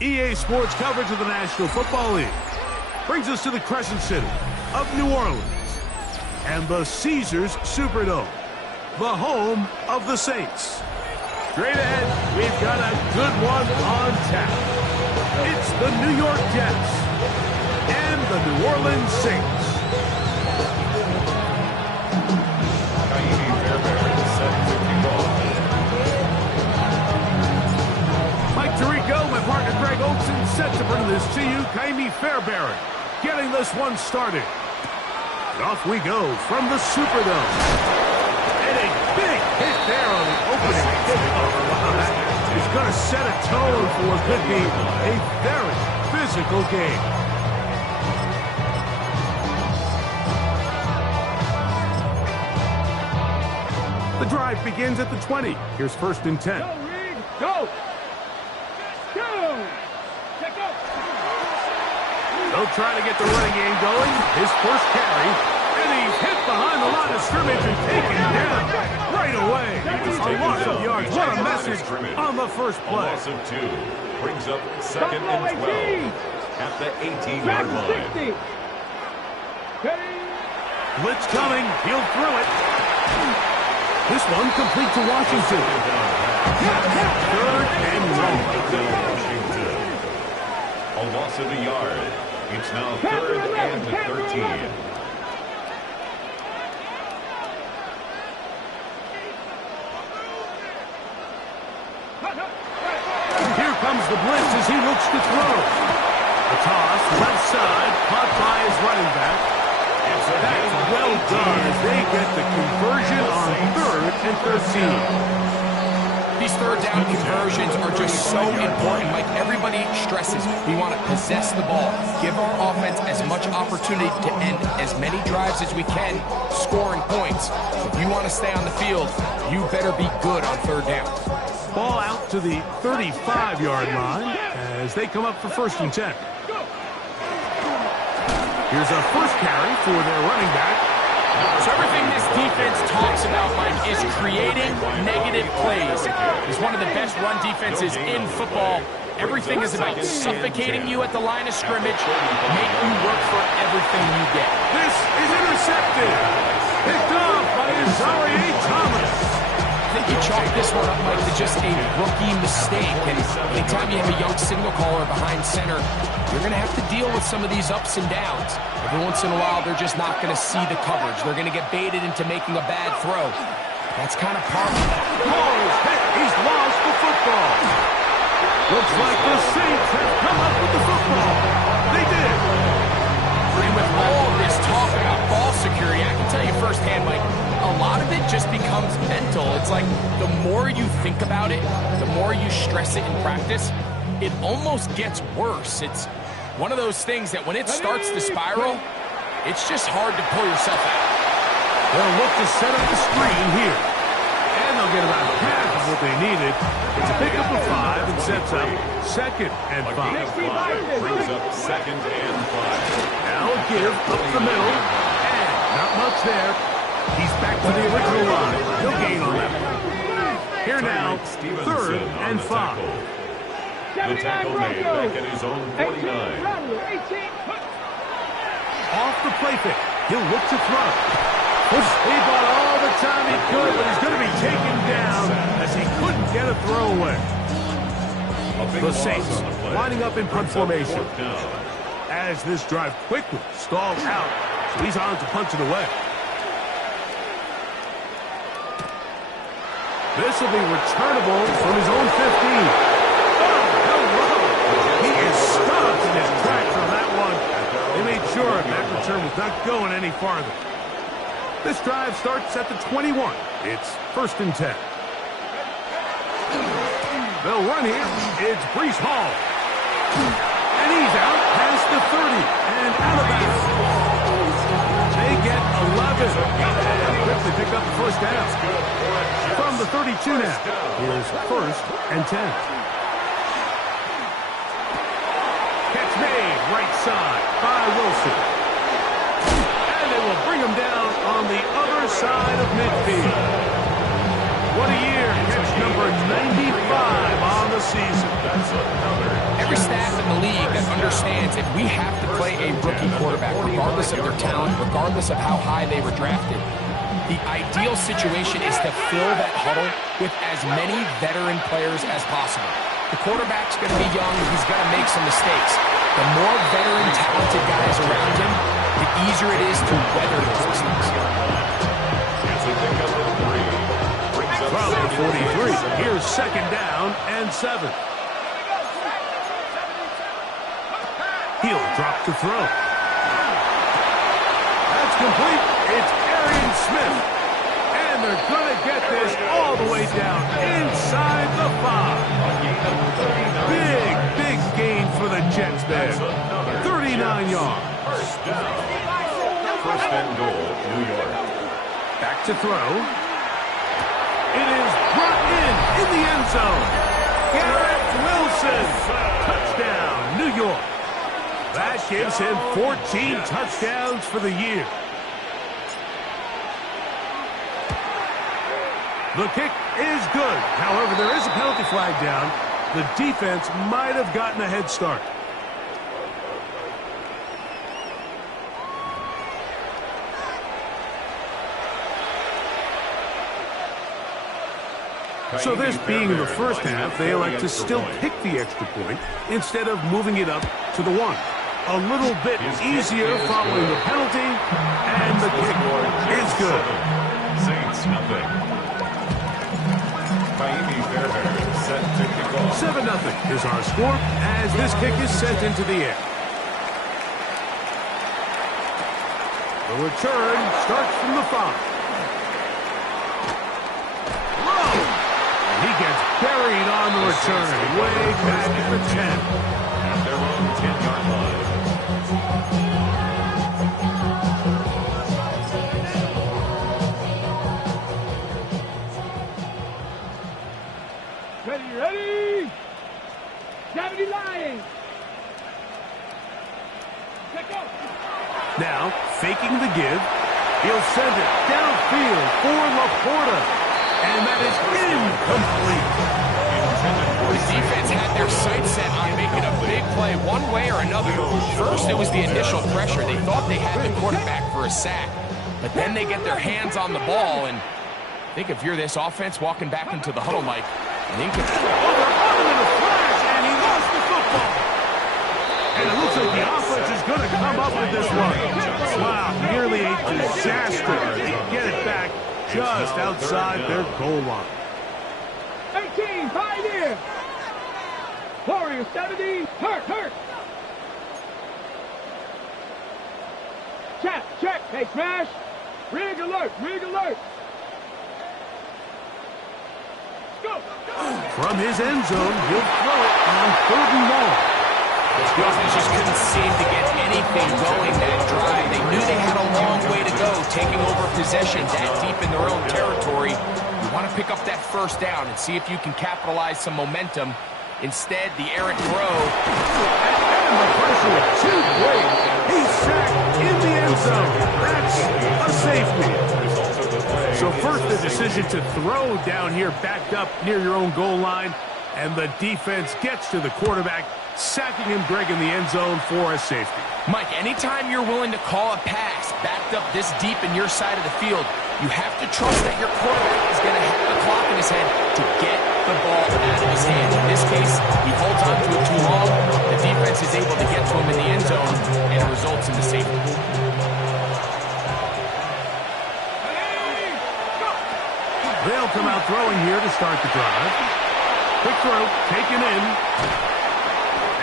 EA Sports coverage of the National Football League brings us to the Crescent City of New Orleans and the Caesars Superdome, the home of the Saints. Straight ahead, we've got a good one on tap. It's the New York Jets and the New Orleans Saints. Mike Tirico, my partner Greg Olsen, set to bring this to you. Kaimi Fairbairn getting this one started. And off we go from the Superdome. And a big hit there on the opening kickoff. Wow, that is going to set a tone for what could be a very physical game. The drive begins at the 20. Here's 1st and 10. Go, Reed, go! Go! They'll try to get the running game going. His first carry, and he's hit behind the line of scrimmage and taken down right away. A loss of yards. What a message on the first play. A loss of 2. Brings up 2nd and 12 at the 18-yard line. Blitz coming. He'll throw it. This one complete to Washington. 3rd and 1. A loss of a yard. It's now 3rd and 13. Here comes the blitz as he looks to throw. The toss, left side, caught by his running back. That's well done as they get the conversion on 3rd and 13. These third down conversions are just so important. Like everybody stresses, we want to possess the ball, give our offense as much opportunity to end as many drives as we can, scoring points. So if you want to stay on the field, you better be good on 3rd down. Ball out to the 35-yard line as they come up for 1st and 10. Here's a first carry for their running back. So everything this defense talks about, Mike, is creating negative plays. It's one of the best run defenses in football. Everything is about suffocating you at the line of scrimmage, make you work for everything you get. This is intercepted. Picked off by Azareye'h Thomas. I think you chalk this one up, Mike, to just a rookie mistake. And anytime you have a young signal caller behind center, you're going to have to deal with some of these ups and downs. Every once in a while, they're just not going to see the coverage. They're going to get baited into making a bad throw. That's kind of part of that. Ball is hit. He's lost the football. Looks like the Saints have come up with the football. They did. And with all of this talk about ball security, I can tell you firsthand, Mike, a lot of it just becomes mental. It's like the more you think about it, the more you stress it in practice, it almost gets worse. It's one of those things that when it starts to spiral, it's just hard to pull yourself out. They'll look to set up the screen here. And they'll get about half of what they needed. It's a pickup of 5 and sets up 2nd and 5. Brings up 2nd and 5. Now a give up the middle. And not much there. He's back to the original line. No gain on that. Here now, 3rd and 5. The tackle made back at his own 49. Off the play fake. He'll look to throw. He bought all the time he could, but he's going to be taken down as he couldn't get a throw away. The Saints lining up in punt formation as this drive quickly stalled out. So he's on to punch it away. This will be returnable from his own 15. He is stopped in his tracks on that one. They made sure that return was not going any farther. This drive starts at the 21. It's 1st and 10. They'll run here. It's Breece Hall. And he's out past the 30 and out of bounds. They get 11. And quickly pick up the first down. From the 32 now. Here's 1st and 10. Catch made right side by Wilson. And they will bring him down on the other side of midfield. What a year. Catch number 95 on the season. That's another. Every snap in the league that understands if we have to play a rookie quarterback, regardless of their talent, regardless of how high they were drafted, the ideal situation is to fill that huddle with as many veteran players as possible. The quarterback's going to be young. He's going to make some mistakes. The more veteran, talented guys around him, the easier it is to weather those mistakes. From the 43, here's second down and 7. He'll drop to throw. That's complete. It's Arian Smith. And they're going to get this all the way down inside the 5. Big gain for the Jets there. 39 yards. First and goal, New York. Back to throw. It is brought in the end zone. Garrett Wilson. Touchdown, New York. That gives him 14 touchdowns for the year. The kick is good. However, there is a penalty flag down. The defense might have gotten a head start. So this being the first half, they elect to still kick the extra point instead of moving it up to the 1. A little bit easier following the penalty, and the kick is good. Saints nothing. Miami Fairbairn set to kick off. 7-0 is our score as this kick is sent into the air. The return starts from the 5. He gets buried on the return, way back at the 10. At their own 10-yard line. Ready? 70 line. Take off. Now, faking the give, he'll send it downfield for Laporta. And that is incomplete. The defense had their sights set on making a big play one way or another. First, it was the initial pressure. They thought they had the quarterback for a sack. But then they get their hands on the ball. And I think if you're this offense walking back into the huddle, Mike, I think it's... And he lost the football. And it looks like the offense is going to come up with this one. Wow, nearly a disaster. They get it back just outside their goal line. 18, Pioneer. Warrior 70, hurt. Check. Hey, Smash. Rig alert. Go. From his end zone, he'll throw it on 3rd and long. The offense just couldn't seem to get anything going that drive. They knew they had a long way to go, taking over possession that deep in their own territory. You want to pick up that first down and see if you can capitalize some momentum. Instead, the errant throw. And the pressure too great. He's sacked in the end zone. That's a safety. So first, the decision to throw down here backed up near your own goal line. And the defense gets to the quarterback, sacking him, Greg, in the end zone for a safety. Mike, anytime you're willing to call a pass backed up this deep in your side of the field, you have to trust that your quarterback is going to have the clock in his head to get the ball out of his hand. In this case, he holds on to it too long. The defense is able to get to him in the end zone, and it results in the safety. They'll come out throwing here to start the drive. Quick throw, taken in.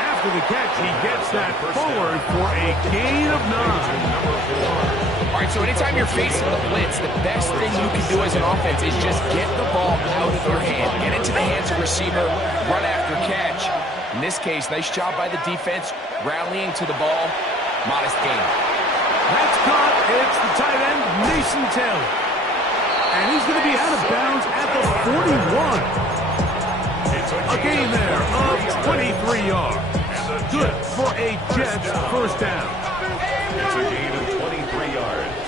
After the catch, he gets that forward for a gain of 9. All right, so anytime you're facing the blitz, the best thing you can do as an offense is just get the ball out of your hand. Get into the hands of receiver, run after catch. In this case, nice job by the defense, rallying to the ball. Modest gain. That's caught. It's the tight end, Mason Taylor. And he's going to be out of bounds at the 41. A gain there of 23 yards. Good for a Jets first down. It's a gain of 23 yards.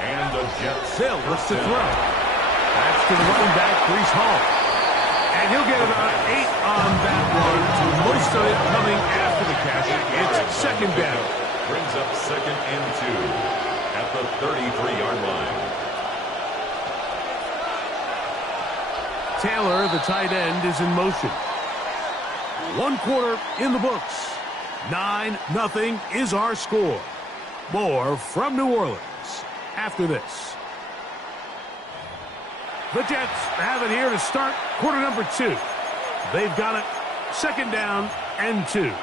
And the Jets. Hill looks to throw. That's to the running back, Breece Hall. And he'll get about 8 on that one, most of it coming after brings up 2nd and 2 at the 33-yard line. Taylor, the tight end, is in motion. 1 quarter in the books. 9-0 is our score. More from New Orleans after this. The Jets have it here to start quarter number 2. They've got it 2nd down and 2. 19,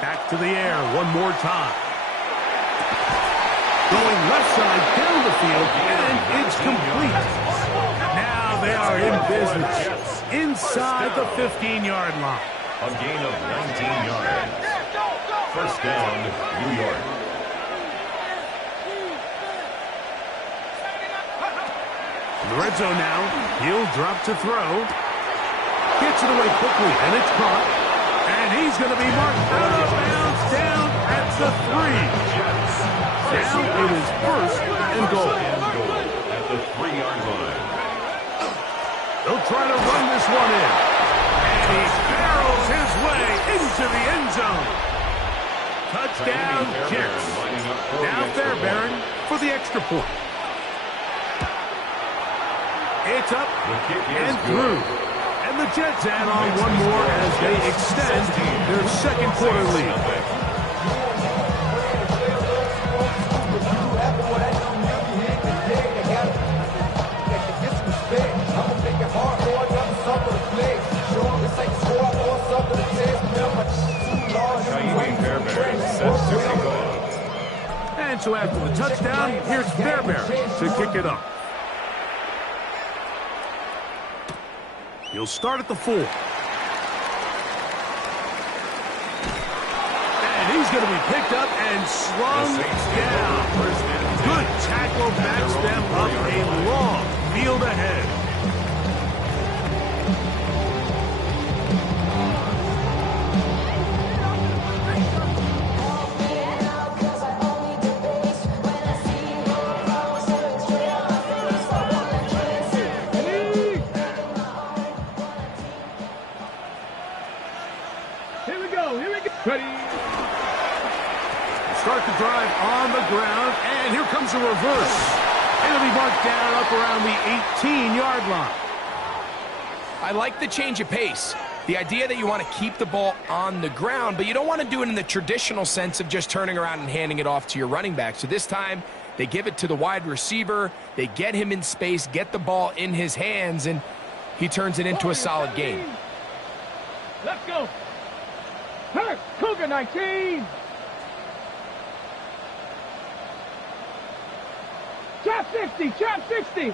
Back to the air one more time. Going left side down the field, and it's complete. Now they are in business inside the 15-yard line. A gain of 19 yards. 1st down, New York. In the red zone now, he'll drop to throw. Gets it away quickly, and it's caught. And he's going to be marked out of bounds down at the 3. Now it is 1st and goal. At the 3-yard line. They'll try to run this one in. And he barrels his way into the end zone. Touchdown, Jets. Now Fairbairn for the extra point. It's up and through. And the Jets add on one more as they extend their 2nd quarter lead. And so after the touchdown, here's Fairbairn to kick it up. He'll start at the 4. And he's going to be picked up and slung down. Good tackle backs them up a long field ahead. ready. Start the drive on the ground, and here comes a reverse. It'll be marked down up around the 18-yard line. I like the change of pace. The idea that you want to keep the ball on the ground, but you don't want to do it in the traditional sense of just turning around and handing it off to your running back. So this time, they give it to the wide receiver. They get him in space, get the ball in his hands, and he turns it into a solid gain. Let's go. Hurt. Cougar 19. Trap 60. Trap 60.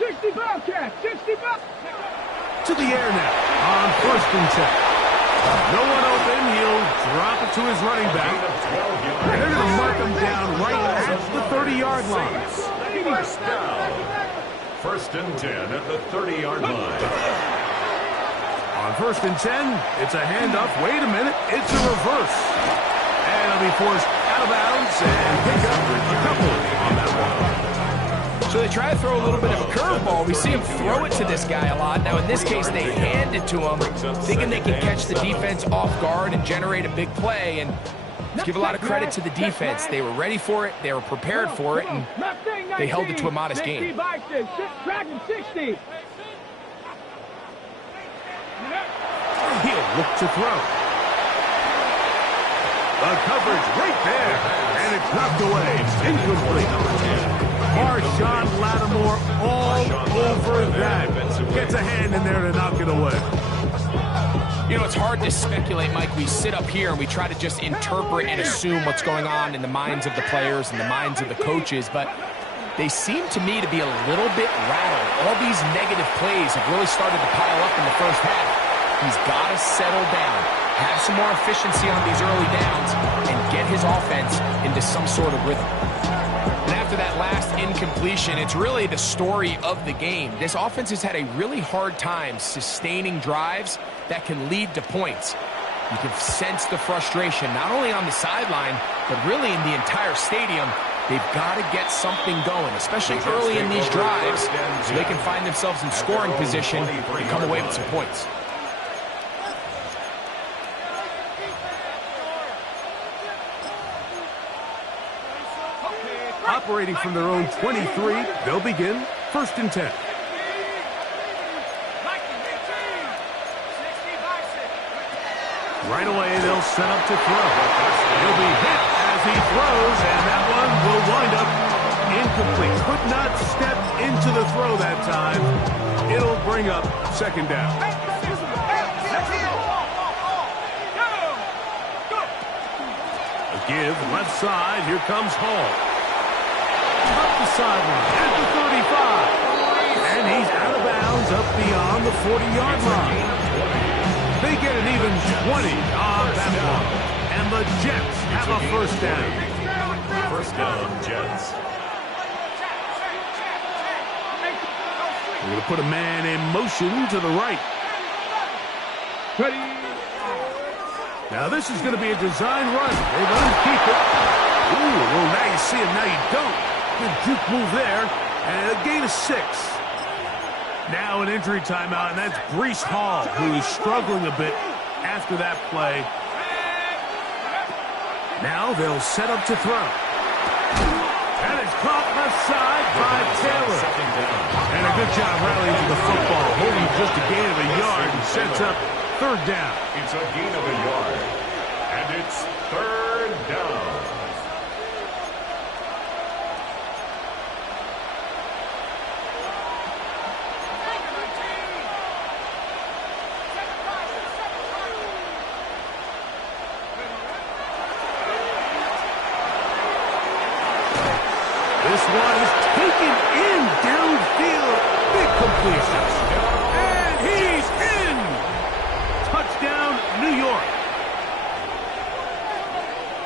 60 Bobcat. 60 Bobcat. To the air now on 1st and 10. No one open. He'll drop it to his running back. And they're going to mark him down right at the 30-yard line. First down. 1st and 10 at the 30-yard line. On 1st and 10, it's a handoff. Wait a minute. It's a reverse. And he'll be forced out of bounds and pick up a couple on that one. So they try to throw a little bit of a curveball. We see him throw it to this guy a lot. Now, in this case, they hand it to him, thinking they can catch the defense off guard and generate a big play. And give a lot of credit to the defense. They were ready for it. They were prepared for it. And they held it to a modest gain. Dragon 60. He'll look to throw. The coverage right there. And it's knocked away. Incomplete. Marshawn Lattimore all over that. Gets a hand in there to knock it away. You know, it's hard to speculate, Mike. We sit up here and we try to just interpret and assume what's going on in the minds of the players and the minds of the coaches, but they seem to me to be a little bit rattled. All these negative plays have really started to pile up in the first half. He's got to settle down, have some more efficiency on these early downs, and get his offense into some sort of rhythm. And after that last incompletion, it's really the story of the game. This offense has had a really hard time sustaining drives that can lead to points. You can sense the frustration, not only on the sideline, but really in the entire stadium. They've got to get something going, especially early in these drives, so they can find themselves in scoring position and come away with some points. Operating from their own 23, they'll begin 1st and 10. Right away, they'll set up to throw. He'll be hit as he throws, and that one will wind up incomplete. Could not step into the throw that time. It'll bring up 2nd down. A give, left side. Here comes Hall. Up the sideline at the 35. And he's out of bounds up beyond the 40-yard line. They get an even 20 on that one. And the Jets have a 1st down. 1st down, Jets. We're going to put a man in motion to the right. Ready. Now this is going to be a design run. They let him keep it. Ooh, well now you see him, now you don't. Good juke move there. And a gain of 6. Now an injury timeout, and that's Breece Hall, who is struggling a bit after that play. Now they'll set up to throw. And it's caught left side by Taylor. And a good job rallying to the football, holding just a gain of a yard and sets up 3rd down. It's a gain of a yard. And it's 3rd down. This one is taken in downfield. Big completion. And he's in. Touchdown, New York.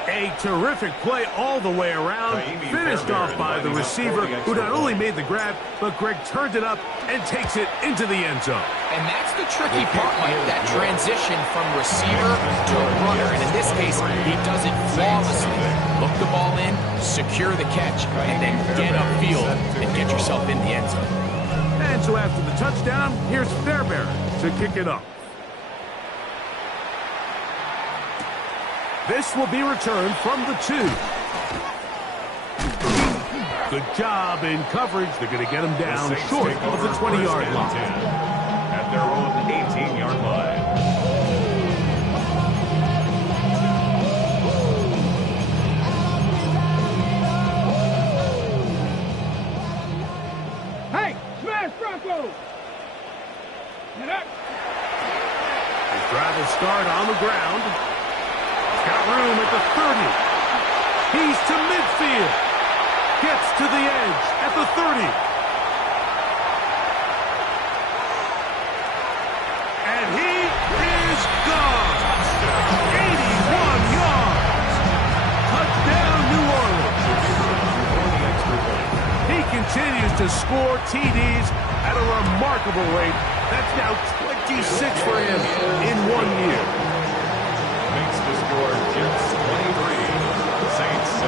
A terrific play all the way around. Finished off by the receiver, who not only made the grab, but Greg turned it up and takes it into the end zone. And that's the tricky part, Mike, that transition from receiver to runner. And in this case, he does it flawlessly. Look the ball in, secure the catch, and then get upfield and get yourself in the end zone. And so after the touchdown, here's Fairbairn to kick it up. This will be returned from the 2. Good job in coverage. They're going to get him down short of the 20-yard line. At their own 18-yard line. Hey, smash Broncos! Get up! His drive will start on the ground. He's got room at the 30. He's to midfield. Gets to the edge at the 30. And he is gone. 81 yards. Touchdown, New Orleans. He continues to score TDs at a remarkable rate. That's now 26 for him in 1 year. Makes the score Jets 23, Saints 7.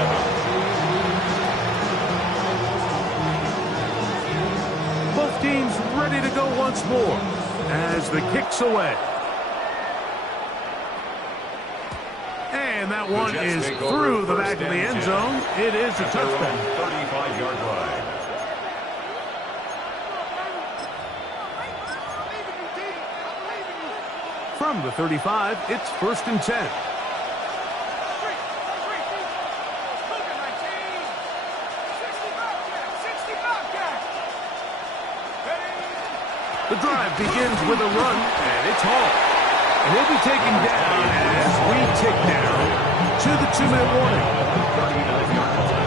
Both teams ready to go once more as the kick's away. And that one is through the back of the end zone. It is a touchdown. 35-yard line. From the 35, it's 1st and 10. The drive begins with a run, and it's Hall. And he'll be taken down as we tick down to the 2-minute warning.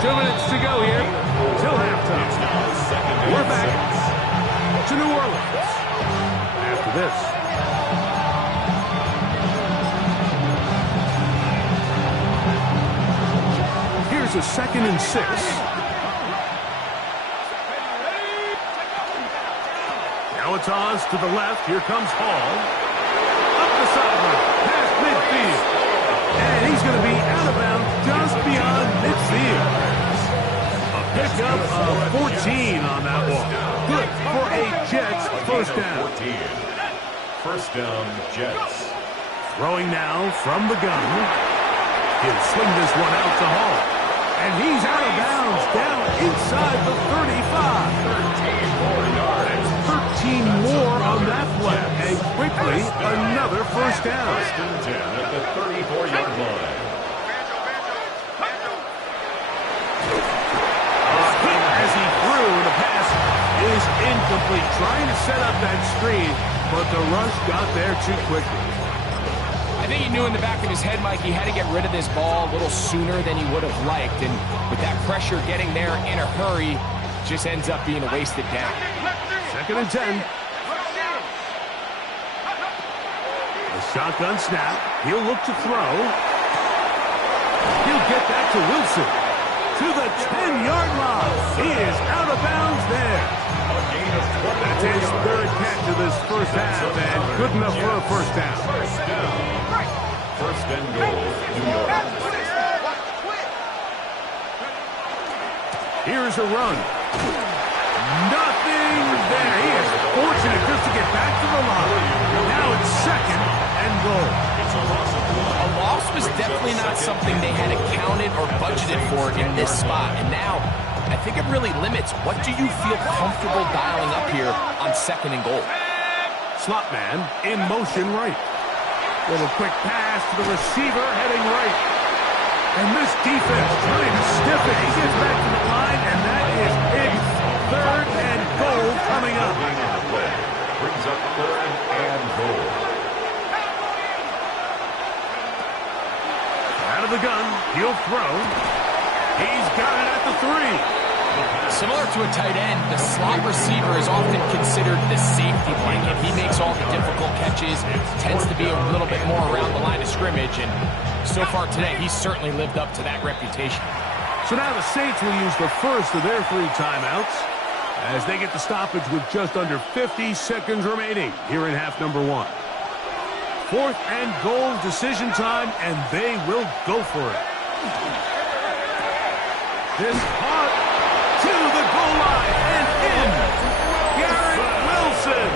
2 minutes to go here till halftime. We're back to New Orleans after this. Here's a 2nd and 6. Now it's Oz to the left. Here comes Hall. Up the sideline. Past midfield. And he's going to be out of bounds just beyond midfield. pickup of 14 on that one. Good for a Jets first down. First down, Jets. Throwing now from the gun. He'll swing this one out to Hall. And he's out of bounds down inside the 35. 13 more yards. 13 more on that play. And quickly, another first down. First and 10 at the 34-yard line. As he threw, the pass is incomplete. Trying to set up that screen, but the rush got there too quickly. I think he knew in the back of his head, Mike, he had to get rid of this ball a little sooner than he would have liked. And with that pressure getting there in a hurry, just ends up being a wasted down. Second and 10. A shotgun snap. He'll look to throw. He'll get that to Wilson. To the 10-yard line. He is out of bounds there. That's his third catch of this first half, and good enough for a first down. First down. First and goal, New York. Here's a run. Nothing there. He is fortunate just to get back to the line. Now it's second and goal. A loss was definitely not something they had accounted or budgeted for in this spot. And now, I think it really limits what do you feel comfortable dialing up here on second and goal. Slot man in motion right. Little quick pass to the receiver heading right. And this defense trying to stiff it. He gets back to the line, and that is big. Third and goal coming up. Brings up third and goal. Out of the gun, he'll throw. He's got it at the 3. Similar to a tight end, the slot receiver is often considered the safety blanket. He makes all the difficult catches, tends to be a little bit more around the line of scrimmage, and so far today, he's certainly lived up to that reputation. So now the Saints will use the first of their 3 timeouts as they get the stoppage with just under 50 seconds remaining here in half number 1. Fourth and goal, decision time, and they will go for it. This hot to the goal line and in. Garrett Wilson.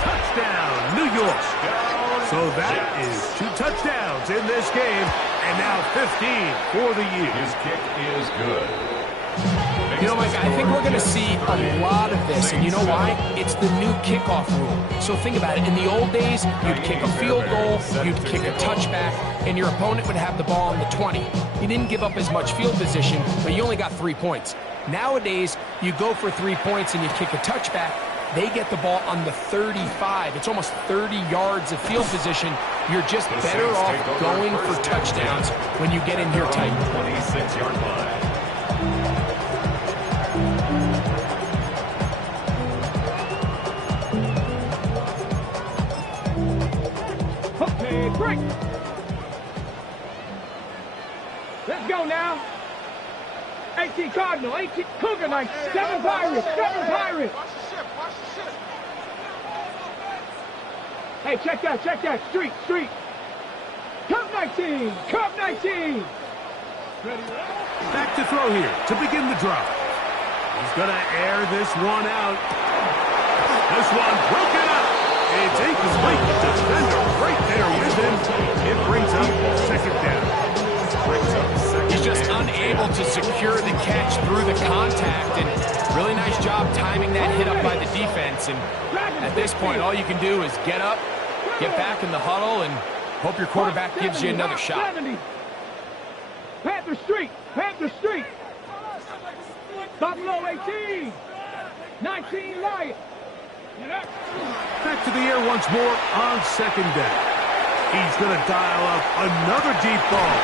Touchdown, New York. So that is 2 touchdowns in this game, and now 15 for the year. His kick is good. You know, Mike, I think we're going to see a lot of this, and you know why? It's the new kickoff rule. So think about it. In the old days, you'd kick a field goal, you'd kick a touchback, and your opponent would have the ball on the 20. You didn't give up as much field position, but you only got 3 points. Nowadays, you go for 3 points and you kick a touchback, they get the ball on the 35. It's almost 30 yards of field position. You're just better off going for touchdowns when you get in here tight. 26-yard line. Okay, break. Let's go now. 18 Cardinal, 18 Cougar Knights, 7 Pirates, 7 Pirates. Hey, check that. Street. Cup 19, Cup 19. Back to throw here to begin the drive. He's going to air this one out. This one broken up. It's incomplete. The defender right there with him. It brings up second down. He's just unable to secure the catch through the contact, and really nice job timing that hit up by the defense. And at this point, all you can do is get up, get back in the huddle, and hope your quarterback gives you another shot. 70. Panther Street. Buffalo 18. 19 Lions. Back to the air once more on second down. He's going to dial up another deep ball.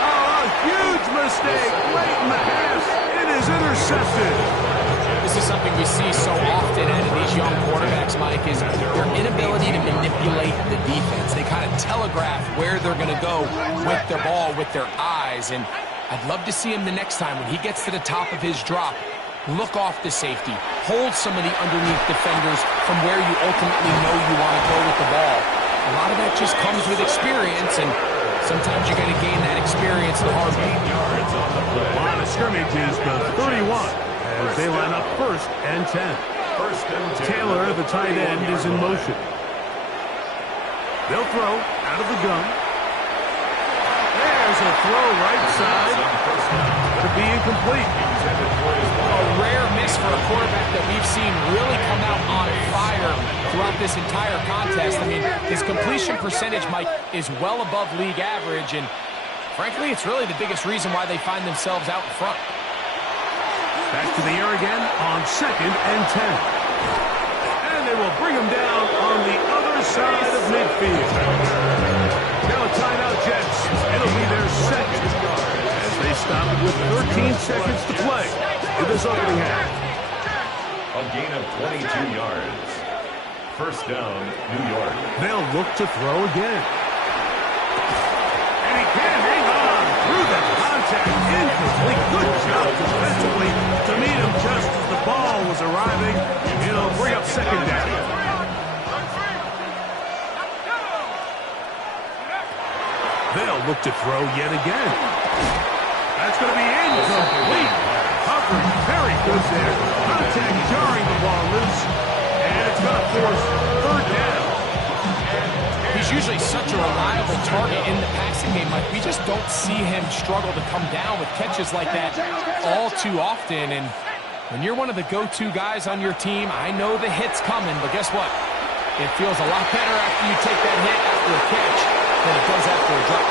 Oh, a huge mistake late in the pass. It is intercepted. This is something we see so often out of these young quarterbacks, Mike, is their inability to manipulate the defense. They kind of telegraph where they're going to go with their ball, with their eyes. And I'd love to see him the next time when he gets to the top of his drop. Look off the safety. Hold some of the underneath defenders from where you ultimately know you want to go with the ball. A lot of that just comes with experience, and sometimes you're going to gain that experience the hard way. A lot of scrimmage is the 31 as they line up 1st and 10. Taylor, the tight end, is in motion. They'll throw out of the gun. There's a throw right side. Could be incomplete. A rare miss for a quarterback that we've seen really come out on fire throughout this entire contest. I mean, his completion percentage, Mike, is well above league average, and frankly, it's really the biggest reason why they find themselves out in front. Back to the air again on 2nd and 10. And they will bring him down on the other side of midfield. Now a timeout, Jets. It'll be their second as they stop with 13 seconds to play in this opening half. A gain of 22 yards. First down, New York. They'll look to throw again. And he can't hang on through the contact. Incomplete. Good job defensively to meet him just as the ball was arriving. It'll bring up 2nd down. They'll look to throw yet again. That's going to be incomplete. Coverage very good there. Contact jarring the ball loose. And it's going to force 3rd down. He's usually such a reliable target in the passing game, Mike. We just don't see him struggle to come down with catches like that all too often. And when you're one of the go-to guys on your team, I know the hit's coming, but guess what? It feels a lot better after you take that hit after a catch than it does after a drop.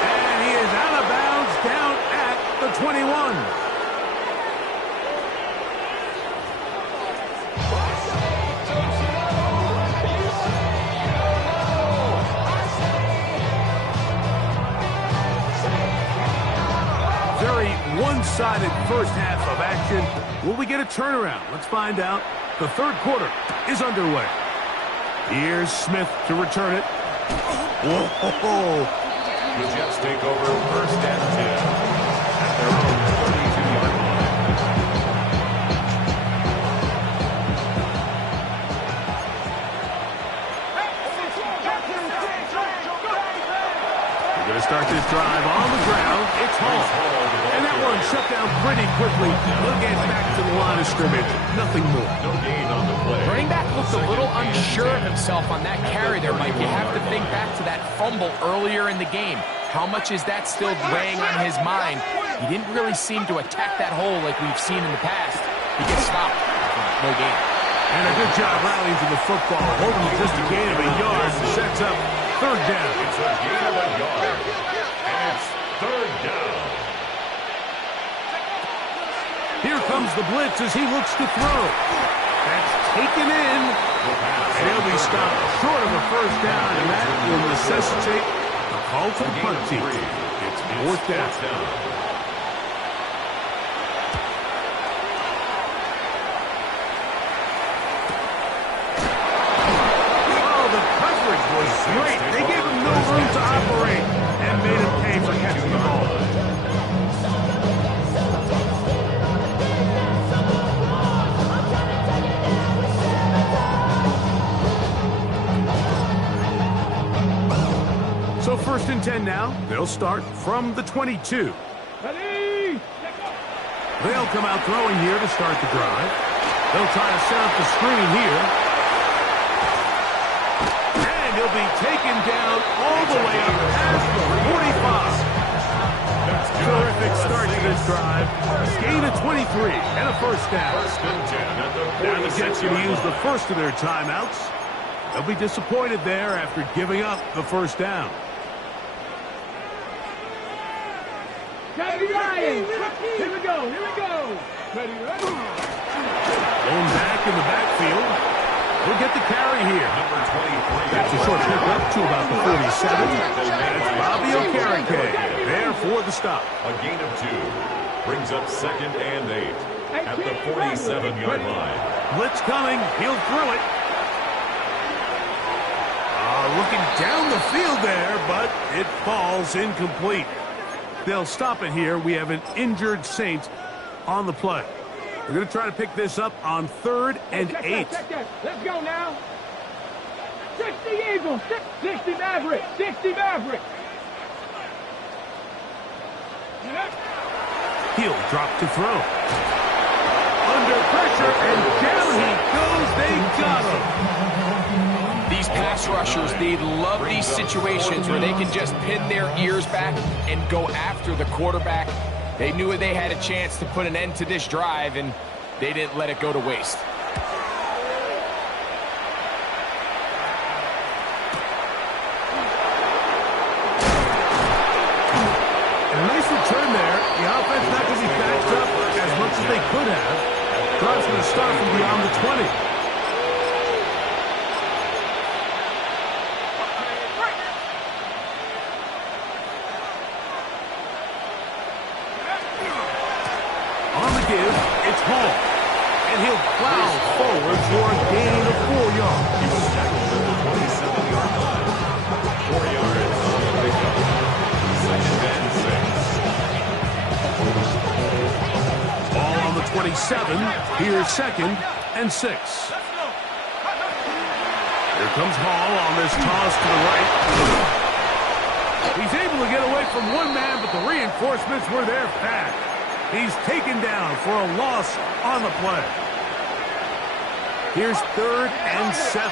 And he is out of bounds down at the 21. Very one-sided first half of action. Will we get a turnaround? Let's find out. The 3rd quarter is underway. Here's Smith to return it. Whoa. The Jets take over 1st and 10 at their own 32-yard line. We're going to start this drive on the ground. It's Hall. And that one shut down pretty quickly. We'll get back to the line of scrimmage. Nothing more. No gain on the play. Running back looked a little unsure of himself on that carry there, Mike. You have to think back to that fumble earlier in the game. How much is that still weighing on his mind? He didn't really seem to attack that hole like we've seen in the past. He gets stopped. No gain. And a good job rallying to the football. Holding just a gain of a yard. Sets up 3rd down. It's a gain of a yard. And it's 3rd down. Here comes the blitz as he looks to throw. That's taken in. And he'll be stopped short of a 1st down, and that will necessitate a call to the punt team. It's 4th down. Oh, the coverage was great. They gave him no room to operate and made him pay for catching the ball. So 1st and 10 now. They'll start from the 22. Ready? They'll come out throwing here to start the drive. They'll try to set up the screen here. And he'll be taken down all the way up past the 45. Terrific start to this drive. Gain of 23 and a 1st down. Now the Jets can use the first of their timeouts. They'll be disappointed there after giving up the 1st down. Ready, Ryan. Here we go. Ready, ready. Going back in the backfield. He'll get the carry here. That's a short pickup to about the 47. That's Bobby Okereke there for the stop. A gain of 2 brings up 2nd and 8 at the 47-yard line. Blitz coming. He'll throw it. Looking down the field there, but it falls incomplete. They'll stop it here. We have an injured Saint on the play. We're going to try to pick this up on 3rd and 8. Let's go now. 60 Eagles, 60 Maverick, 60 Maverick. He'll drop to throw. Under pressure, and down he goes. They got him. These pass rushers, they love these situations where they can just pin their ears back and go after the quarterback. They knew they had a chance to put an end to this drive, and they didn't let it go to waste. Nice return there. The offense not going to be backed up as much as they could have. Drive's going to start from beyond the 20. On the give, it's Hall. And he'll plow forward for a gain of 4 yards. He was tackled at the 27-yard line. 4 yards on the pickup. Second and 6. Ball on the 27. Here's second and 6. Here comes Hall on this toss to the right. He's able to get away from one man, but the reinforcements were there fast. He's taken down for a loss on the play. Here's third and 7.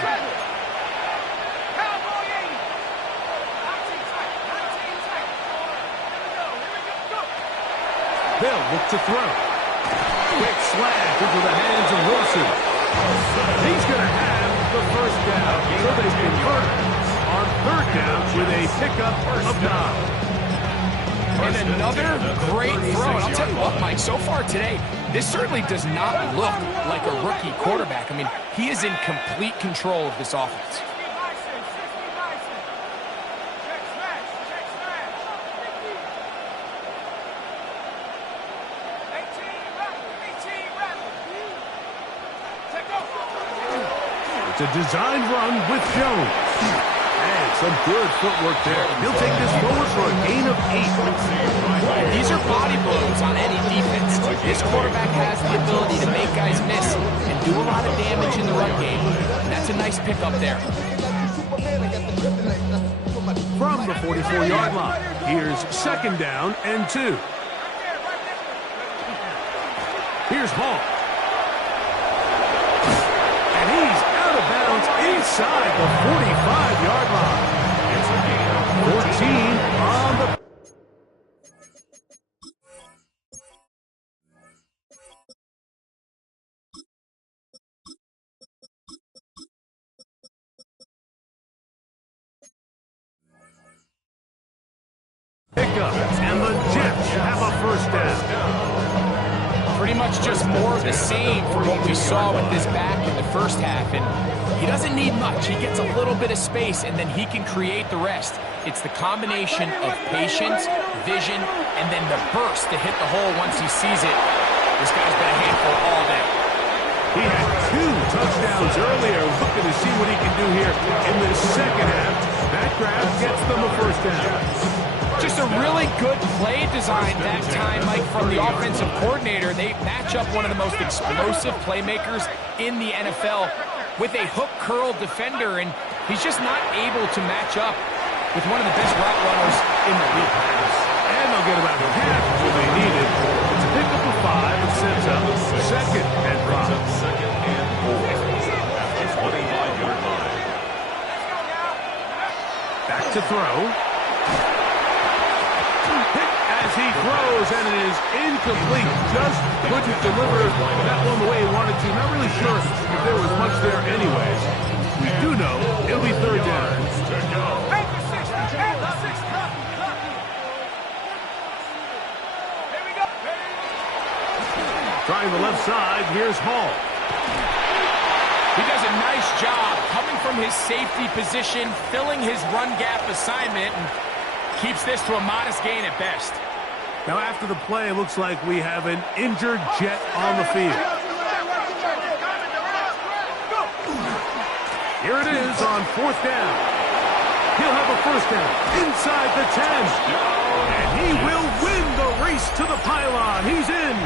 They'll look to throw. Quick slash into the hands of Wilson. He's going to have the first down, so they convert on third down with a pickup of 9. And another great throw. And I'll tell you what, Mike, so far today, this certainly does not look like a rookie quarterback. I mean, he is in complete control of this offense. It's a design run with Jones. And some good footwork there. He'll take this forward for a gain of 8. These are body blows on any defense. This quarterback has the ability to make guys miss and do a lot of damage in the run game. And that's a nice pickup there. From the 44-yard line, here's second down and 2. Here's Hall. And he's out of bounds inside the 45-yard line. It's a gain of 14 on the... Pickup, and the Jets have a first down. Pretty much just more of the same from what we saw with this back in the first half. And he doesn't need much. He gets a little bit of space, and then he can create the rest. It's the combination of patience, vision, and then the burst to hit the hole once he sees it. This guy's been a handful all day. He had 2 touchdowns earlier. Looking to see what he can do here in the second half. That grab gets them a first down. Just a really good play design that time, Mike, from the offensive coordinator. They match up one of the most explosive playmakers in the NFL with a hook curl defender, and he's just not able to match up with one of the best route runners in the league. And they'll get about half of what they needed. It's a pickup of 5 and sets up second and 5. Second and 4 at the 25-yard line. Back to throw. As he throws, and it is incomplete. Just couldn't deliver that one the way he wanted to. Not really sure if there was much there anyways. We do know it'll be third down. Trying the left side, here's Hall. He does a nice job coming from his safety position, filling his run gap assignment, and keeps this to a modest gain at best. Now after the play, it looks like we have an injured Jet on the field. Here it is on fourth down. He'll have a first down inside the 10. And he will win the race to the pylon. He's in.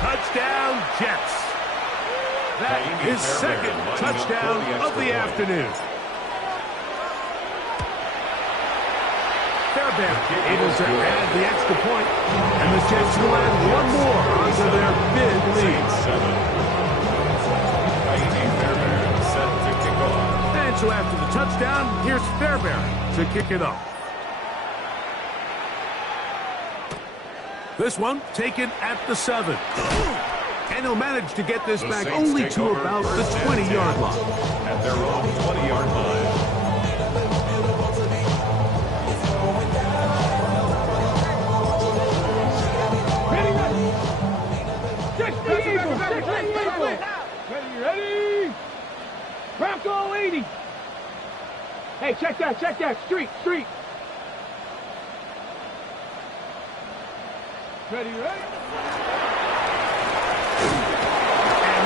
Touchdown, Jets. That is second touchdown of the afternoon. Fair there, able to add the extra point, and the Jets will add one more onto their big lead. Set to kick off. And so after the touchdown, here's Fairbairn to kick it off. This one taken at the 7. And he'll manage to get this The back Saints only take to over about the first and 20-yard 10 line. at their own 20-yard line. Ready? Bronco 80. Hey, check that. Street. Ready? And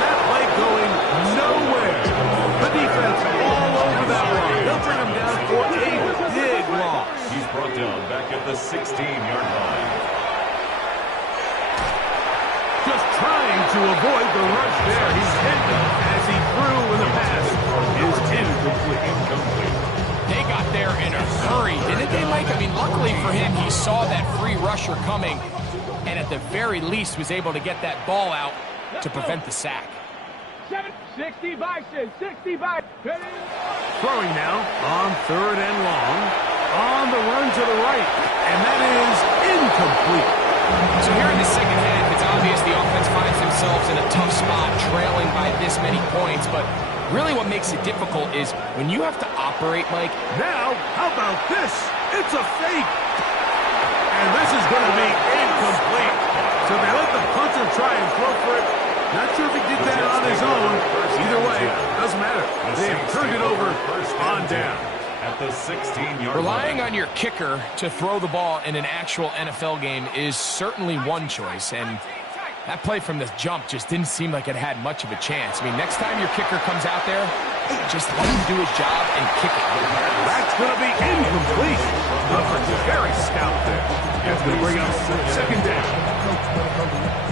that play going nowhere. The defense all over that line. They'll bring him down for a big loss. He's brought down back at the 16-yard line. Just trying to avoid the rush there. He's hit as he threw when the pass is incomplete. They got there in a hurry, didn't they, Mike? I mean, luckily for him, he saw that free rusher coming, and at the very least was able to get that ball out to prevent the sack. 65. Throwing now on 3rd and long. On the run to the right. And that is incomplete. So here in the second half, it's obvious the offense finds themselves in a tough spot, trailing by this many points, but really what makes it difficult is when you have to operate, Mike. Now, how about this? It's a fake. And this is going to be incomplete. So they let the punter try and throw for it. Not sure if he did that on his own. Either way, doesn't matter. They have turned it over on down. At the 16-yard line. Relying on your kicker to throw the ball in an actual NFL game is certainly one choice, and that play from the jump just didn't seem like it had much of a chance. I mean, next time your kicker comes out there, just let him do his job and kick it. That's going to be incomplete. Coverage very stout there. That's going to bring up 2nd down.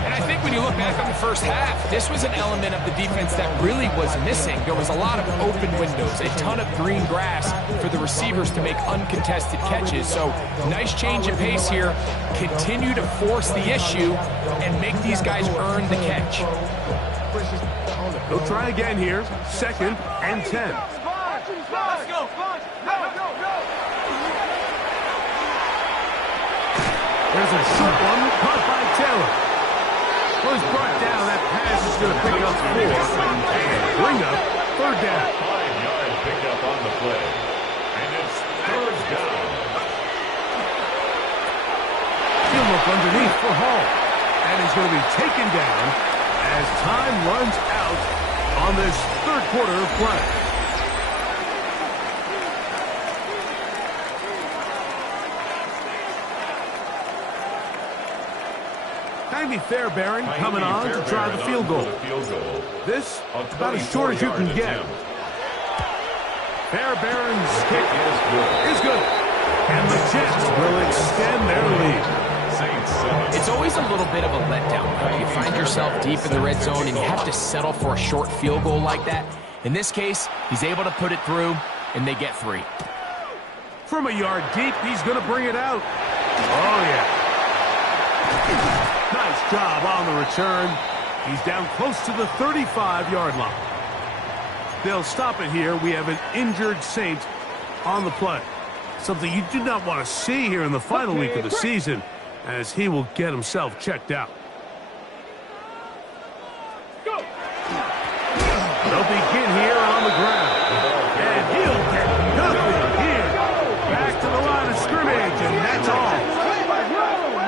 And I think when you look back on the first half, this was an element of the defense that really was missing. There was a lot of open windows, a ton of green grass for the receivers to make uncontested catches. So nice change of pace here. Continue to force the issue and make these guys earn the catch. They'll try again here. 2nd and 10. Let's go. There's a short one caught by Taylor. Well, he's brought down. That pass is going to pick up 4 and bring up 3rd down. 5-yard pickup on the play. And it's 3rd down. He'll look underneath for Hall. And he's going to be taken down as time runs out on this 3rd quarter of play. Andy Fairbairn coming on to try the field goal. This about as short as you can get. Fairbairn's kick is good. And the Jets will extend their lead. It's always a little bit of a letdown. You find yourself deep in the red zone and you have to settle for a short field goal like that. In this case, he's able to put it through, and they get 3. From a yard deep, he's going to bring it out. Oh, yeah. Nice job on the return. He's down close to the 35-yard line. They'll stop it here. We have an injured Saint on the play. Something you do not want to see here in the final week of the season, as he will get himself checked out. Go. They'll begin here on the ground. And he'll get nothing here. Back to the line of scrimmage, and that's all.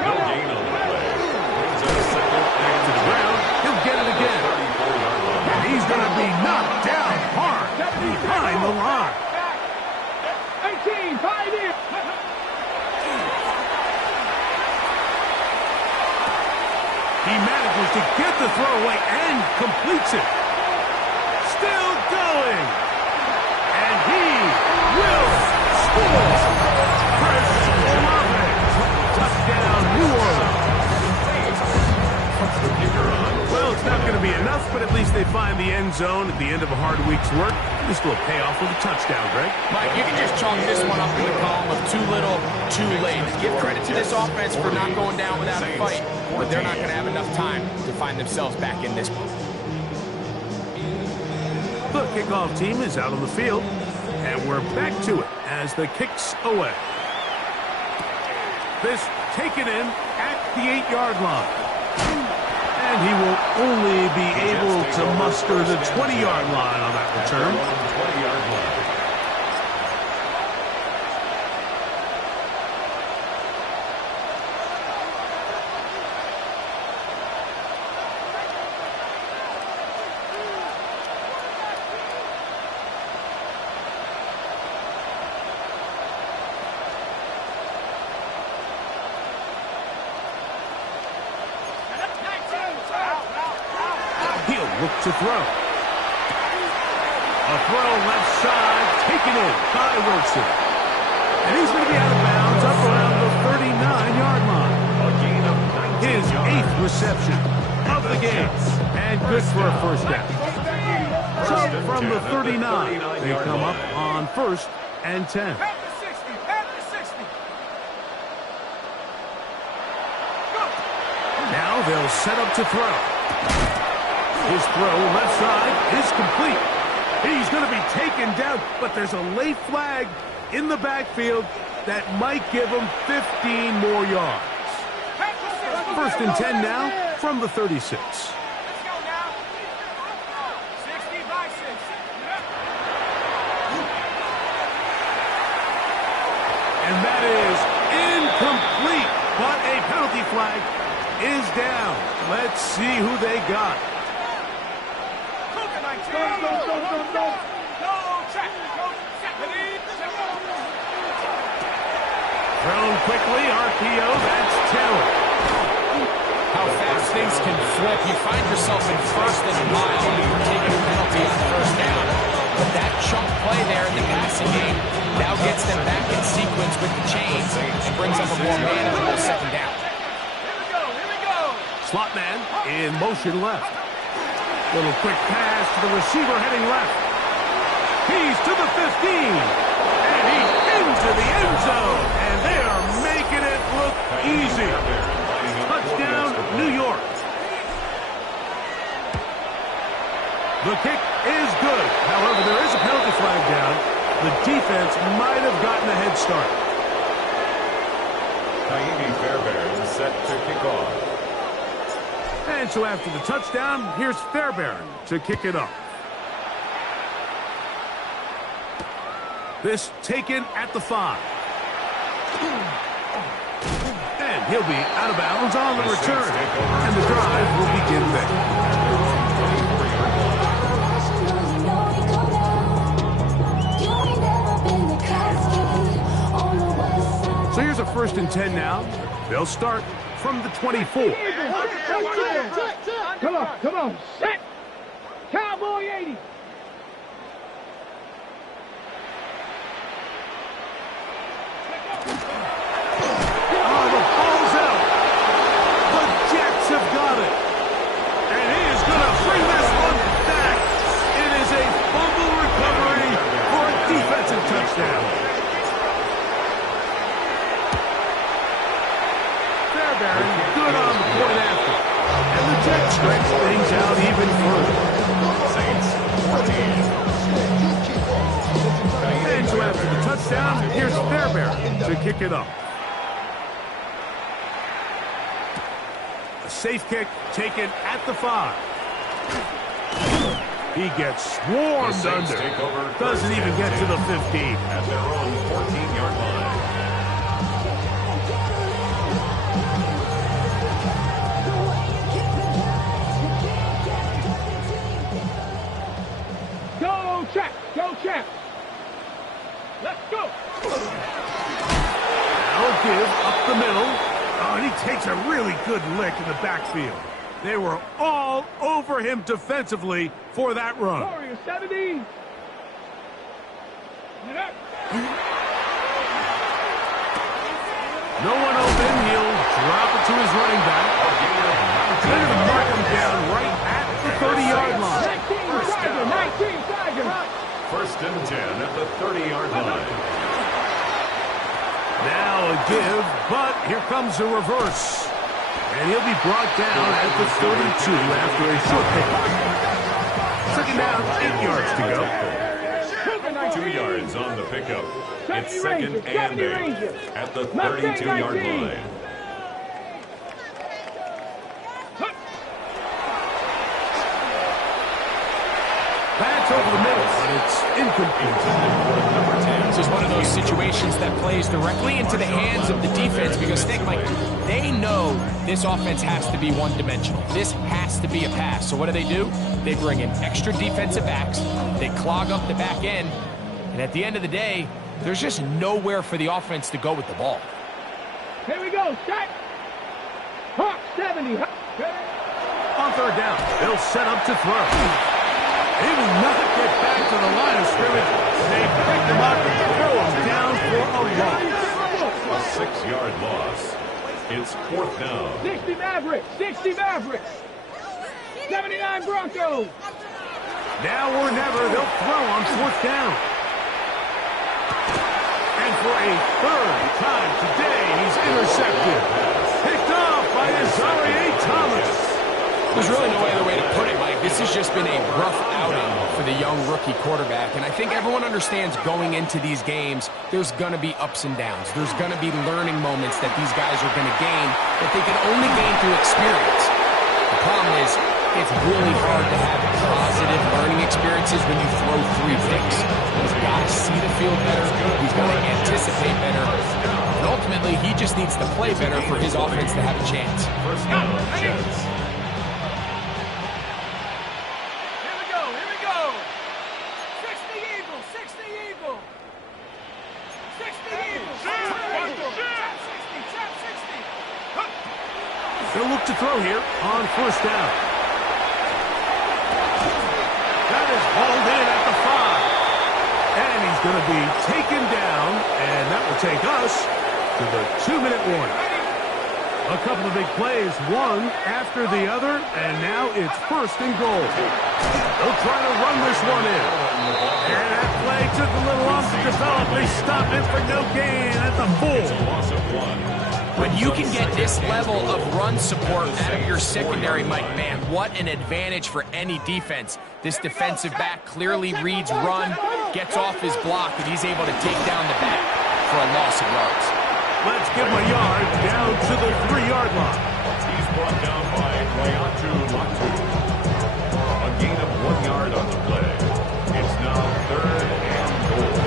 No gain on the play. Brings up 2nd and To the ground, he'll get it again. 34-yard line. And he's going to be knocked down hard behind the line. 18, tied in. He manages to get the throw away and completes it. Still going. And he will score. Chris Olave. Touchdown, New Orleans. The kicker on. Well, it's not going to be enough, but at least they find the end zone at the end of a hard week's work. This will pay off with a touchdown, Greg. Mike, you can just chalk this one up in the column of too little, too late. Give credit to this offense for not going down without a fight, but they're not going to have enough time to find themselves back in this one. The kickoff team is out on the field, and we're back to it as the kick's away. This taken in at the 8-yard line. And he will only be able to muster the 20-yard line on that return. 20-yard line. Look to throw. A throw left side, taken in by Wilson. And he's going to be out of bounds up around the 39-yard line. A gain of 19 His yards. 8th reception of the game. And good for a first down. So from the 39, they come up on 1st and 10. Now they'll set up to throw. His throw left side is complete. He's going to be taken down, but there's a late flag in the backfield that might give him 15 more yards. 1st and 10 now from the 36. And that is incomplete, but a penalty flag is down. Let's see who they got. Thrown quickly, RPO, that's Taylor. How fast things can flip. You find yourself in 1st and a mile when you're taking a penalty on 1st down. But that chunk play there in the passing game now gets them back in sequence with the chains and brings up a more manageable 2nd down. Slot man in motion left. Little quick pass to the receiver heading left. He's to the 15. And he's into the end zone. And they are making it look easy. Touchdown, New York. The kick is good. However, there is a penalty flag down. The defense might have gotten a head start. Naimi Fairbairn set to kick off. And so after the touchdown, here's Fairbairn to kick it off. This taken at the 5. And he'll be out of bounds on the return. And the drive will begin there. So here's a 1st and 10 now. They'll start from the 24. Come on, set! Cowboy 80! Oh, the ball's out. The Jets have got it. And he is going to bring this one back. It is a fumble recovery for a defensive touchdown. Fairbairn good on the point after. And the Jets stretch things out even further. Saints 14. And so after the touchdown, here's Fairbairn to kick it off. A safe kick taken at the 5. He gets swarmed under. Doesn't even get to the 15. At their own 14-yard line. Go, check. Let's go. Now give up the middle. Oh, and he takes a really good lick in the backfield. They were all over him defensively for that run. Warrior 70. No one open. He'll drop it to his running back. They're going to mark him down right at the 30-yard line. First and 10 at the 30-yard line. Now a give, but here comes a reverse. And he'll be brought down at the 32 after a short pick. Second down, 8 yards to go. 2 yards on the pickup. It's second and 8 at the 32-yard line. Pass over the middle, but it's incomplete. This is one of those situations that plays directly into the hands of the defense because, think, Mike, they know this offense has to be one-dimensional. This has to be a pass. So what do? They bring in extra defensive backs. They clog up the back end. And at the end of the day, there's just nowhere for the offense to go with the ball. Here we go. Set. Hawk 70. On third down, they'll set up to throw. He will not get back to the line of scrimmage. They pick him up and throw him down for a loss. A 6-yard loss. It's fourth down. 60 Mavericks. 60 Mavericks. 79 Broncos. Now or never, they'll throw on fourth down. And for a third time today, he's intercepted. Picked off by Azareye'h Thomas. There's really no other way to put it, Mike. This has just been a rough outing for the young rookie quarterback. And I think everyone understands going into these games, there's going to be ups and downs. There's going to be learning moments that these guys are going to gain that they can only gain through experience. The problem is, it's really hard to have positive learning experiences when you throw 3 picks. He's got to see the field better. He's got to anticipate better. And ultimately, he just needs to play better for his offense to have a chance. First down, Jets. They'll look to throw here on first down. That is hauled in at the 5. And he's going to be taken down, and that will take us to the 2-minute warning. A couple of big plays, one after the other, and now it's first and goal. They'll try to run this one in. And that play took a little long to develop. They stop it for no gain at the 4. Loss of 1. When you can get this level of run support out of your secondary, Mike, man, what an advantage for any defense. This defensive back clearly reads run, gets off his block, and he's able to take down the back for a loss of yards. Let's give him a yard down to the 3-yard line. He's brought down by Rayatu Latu. A gain of 1 yard on the play. It's now third and goal.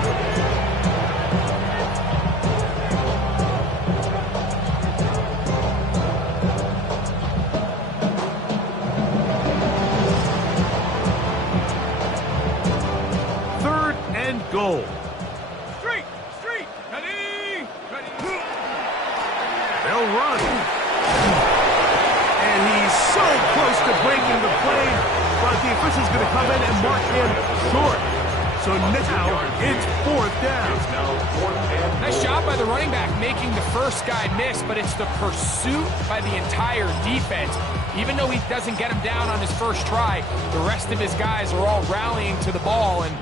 Goal. Street, ready. They'll run. And he's so close to breaking the play, but the official's going to come in and mark him short. So now it's fourth down. It's now fourth and Nice job by the running back making the first guy miss, but it's the pursuit by the entire defense. Even though he doesn't get him down on his first try, the rest of his guys are all rallying to the ball, and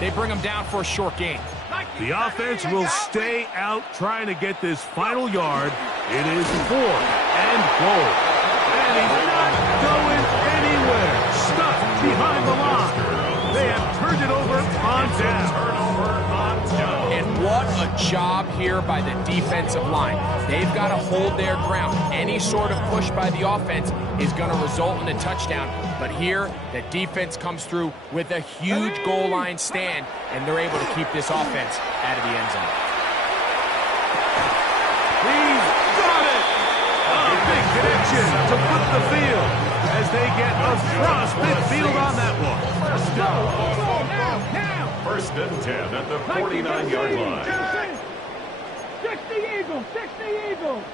they bring him down for a short gain. The offense will stay out trying to get this final yard. It is fourth and goal. And he's not going anywhere. Stuck behind the line. They have turned it over on down. And what a job here by the defensive line. They've got to hold their ground. Any sort of push by the offense is going to result in a touchdown. But here, the defense comes through with a huge goal line stand, and they're able to keep this offense out of the end zone. He's got it! A big connection to flip the field as they get across midfield on that one. First and 10 at the 49-yard line. 60 Eagles, 60 Eagles.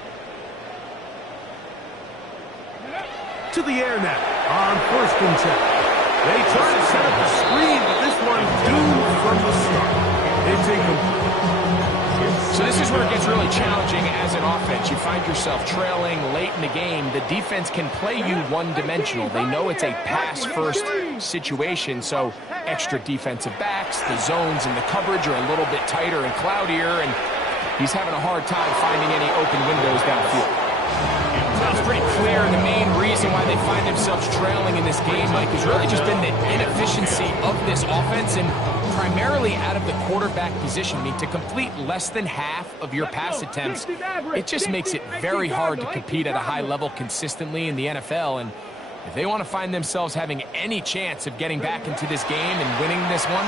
To the air now on first and 10. They try to set up the screen, but this one doomed from the start. It's incomplete. So this is where it gets really challenging as an offense. You find yourself trailing late in the game. The defense can play you one-dimensional. They know it's a pass-first situation, so extra defensive backs, the zones and the coverage are a little bit tighter and cloudier, and he's having a hard time finding any open windows downfield. It's pretty clear the main reason why they find themselves trailing in this game, Mike, has really just been the inefficiency of this offense and primarily out of the quarterback position. I mean, to complete less than half of your pass attempts, it just makes it very hard to compete at a high level consistently in the NFL. And if they want to find themselves having any chance of getting back into this game and winning this one,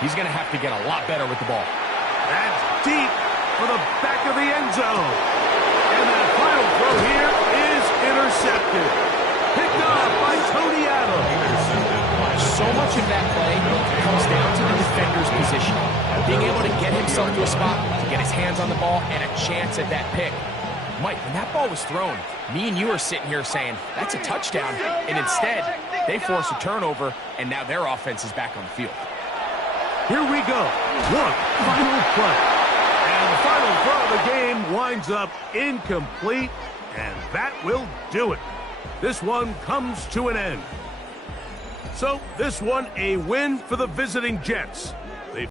he's going to have to get a lot better with the ball. That's deep for the back of the end zone. And that final throw here is intercepted. Picked up by Tony Adams. So much of that play comes down to the defender's position. Being able to get himself to a spot, to get his hands on the ball, and a chance at that pick. Mike, when that ball was thrown, me and you are sitting here saying, that's a touchdown. And instead, they force a turnover, and now their offense is back on the field. Here we go. One final play. And the final throw of the game winds up incomplete, and that will do it. This one comes to an end. So this one a win for the visiting Jets.